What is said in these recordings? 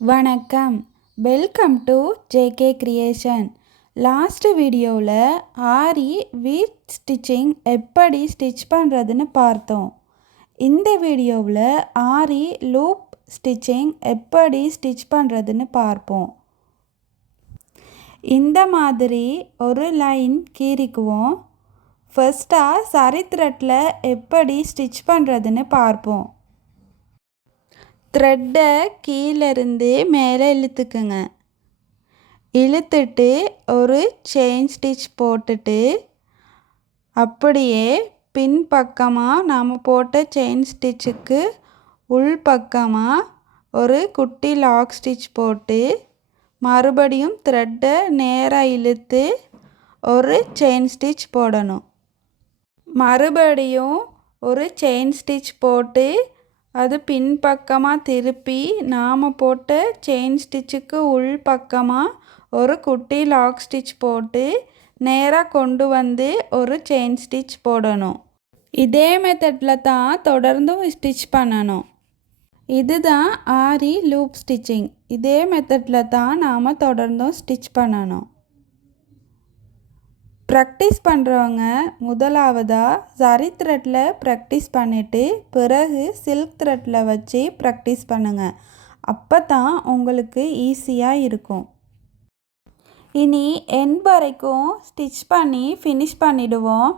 வணக்கம். Welcome to JK creation. Last வீடியோவில் ஆரி வீட் ஸ்டிச்சிங் எப்படி ஸ்டிச் பண்ணுறதுன்னு பார்த்தோம். இந்த வீடியோவில் ஆரி லூப் ஸ்டிச்சிங் எப்படி ஸ்டிச் பண்ணுறதுன்னு பார்ப்போம். இந்த மாதிரி ஒரு லைன் கீறிக்குவோம். ஃபர்ஸ்ட்டாக சரி த்ரெட்டில் எப்படி ஸ்டிச் பண்ணுறதுன்னு பார்ப்போம். த்ரெட்டை கீழேருந்து மேலே இழுத்துக்குங்க. இழுத்துட்டு ஒரு செயின் ஸ்டிச் போட்டுட்டு அப்படியே பின்பக்கமாக நாம் போட்ட செயின் ஸ்டிச்சுக்கு உள் பக்கமாக ஒரு குட்டி லாக் ஸ்டிச் போட்டு மறுபடியும் த்ரெட்டை நேராக இழுத்து ஒரு செயின் ஸ்டிச் போடணும். மறுபடியும் ஒரு செயின் ஸ்டிச் போட்டு அது பின்பக்கமாக திருப்பி நாம் போட்ட செயின் ஸ்டிச்சுக்கு உள் பக்கமாக ஒரு குட்டி லாக் ஸ்டிச் போட்டு நேராக கொண்டு வந்து ஒரு செயின் ஸ்டிச் போடணும். இதே மெத்தடில் தான் தொடர்ந்தும் ஸ்டிச் பண்ணணும். இதுதான் ஆரி லூப் ஸ்டிச்சிங். இதே மெத்தடில் தான் நாம் தொடர்ந்தும் ஸ்டிச் பண்ணணும். ப்ராக்டிஸ் பண்ணுறவங்க முதலாவதாக சரி த்ரெட்டில் ப்ராக்டிஸ் பண்ணிவிட்டு பிறகு சில்க் த்ரெட்டில் வச்சு ப்ராக்டிஸ் பண்ணுங்கள். அப்போ தான் உங்களுக்கு ஈஸியாக இருக்கும். இனி எண்ட் வரைக்கும் ஸ்டிச் பண்ணி ஃபினிஷ் பண்ணிவிடுவோம்.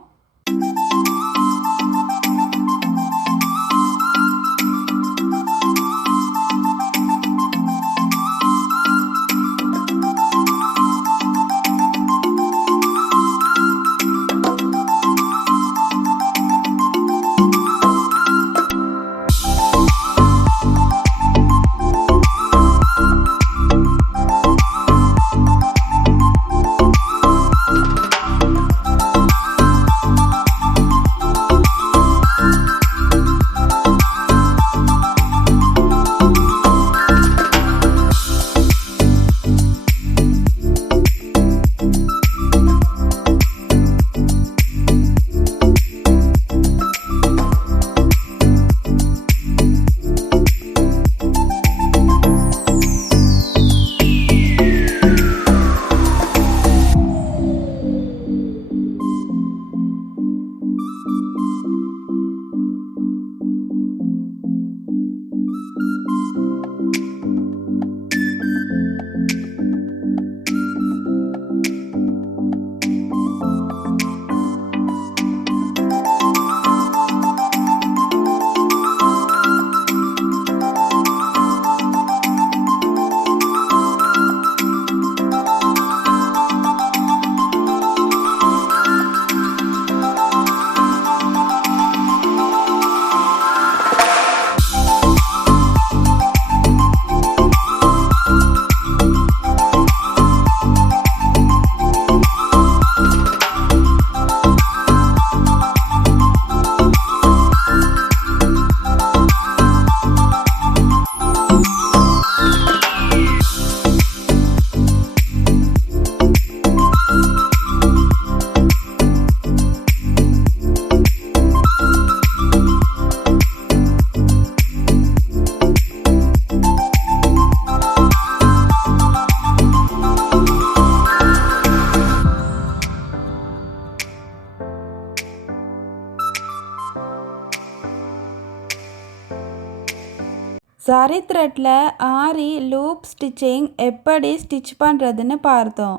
சரி த்ரெட்டில் ஆரி லூப் ஸ்டிச்சிங் எப்படி ஸ்டிச் பண்ணுறதுன்னு பார்த்தோம்.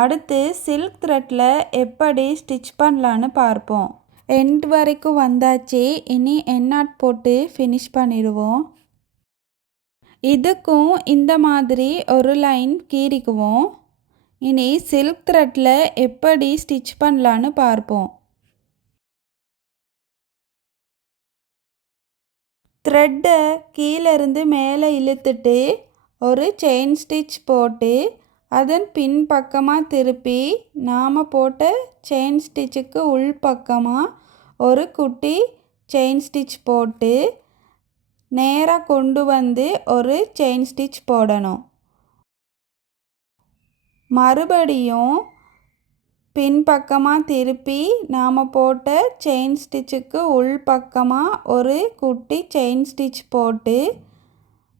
அடுத்து சில்க் த்ரெட்டில் எப்படி ஸ்டிச் பண்ணலான்னு பார்ப்போம். எண்ட் வரைக்கும் வந்தாச்சு. இனி எண்ணாட் போட்டு ஃபினிஷ் பண்ணிடுவோம். இதுக்கும் இந்த மாதிரி ஒரு லைன் கீறிக்குவோம். இனி சில்க் த்ரெட்டில் எப்படி ஸ்டிச் பண்ணலான்னு பார்ப்போம். த்ரெட்டை கீழேருந்து மேலே இழுத்துட்டு ஒரு செயின் ஸ்டிச் போட்டு அதன் பின்பக்கமாக திருப்பி நாம் போட்ட செயின் ஸ்டிச்சுக்கு உள் பக்கமாக ஒரு குட்டி செயின் ஸ்டிச் போட்டு நேராக கொண்டு வந்து ஒரு செயின் ஸ்டிச் போடணும். மறுபடியும் பின்பக்கமாக திருப்பி நாம் போட்ட செயின் ஸ்டிச்சுக்கு உள் பக்கமாக ஒரு குட்டி செயின் ஸ்டிச் போட்டு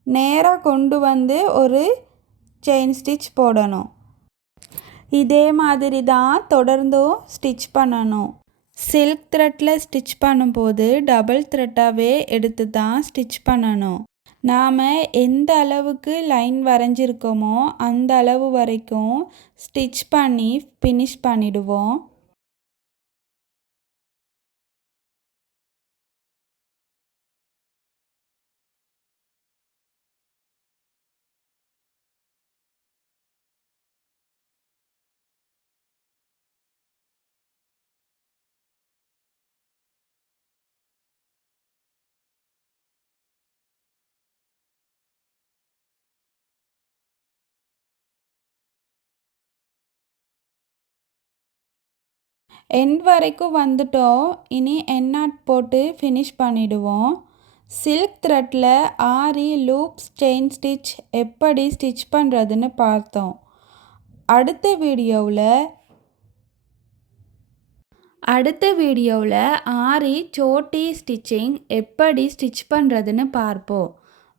நேராக கொண்டு வந்து ஒரு செயின் ஸ்டிச் போடணும். இதே மாதிரி தான் தொடர்ந்தும் ஸ்டிச் பண்ணணும். சில்க் த்ரெட்டில் ஸ்டிச் பண்ணும்போது டபுள் த்ரெட்டாகவே எடுத்து தான் ஸ்டிச் பண்ணணும். நாம் எந்த அளவுக்கு லைன் வரைஞ்சிருக்கோமோ அந்த அளவு வரைக்கும் ஸ்டிச் பண்ணி ஃபினிஷ் பண்ணிடுவோம். எண்ட் வரைக்கும் வந்துட்டோம். இனி எண்ணாட் போட்டு ஃபினிஷ் பண்ணிடுவோம். சில்க் த்ரெட்டில் ஆரி லூப்ஸ் செயின் ஸ்டிச் எப்படி ஸ்டிச் பண்ணுறதுன்னு பார்த்தோம். அடுத்த வீடியோவில் ஆரி சோட்டி ஸ்டிச்சிங் எப்படி ஸ்டிச் பண்ணுறதுன்னு பார்ப்போம்.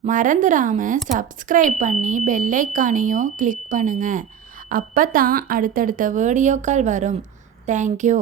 மறந்துடாமல் சப்ஸ்கிரைப் பண்ணி பெல் ஐக்கானையும் கிளிக் பண்ணுங்கள். அப்போ தான் அடுத்தடுத்த வீடியோக்கள் வரும். தேங்க்யூ.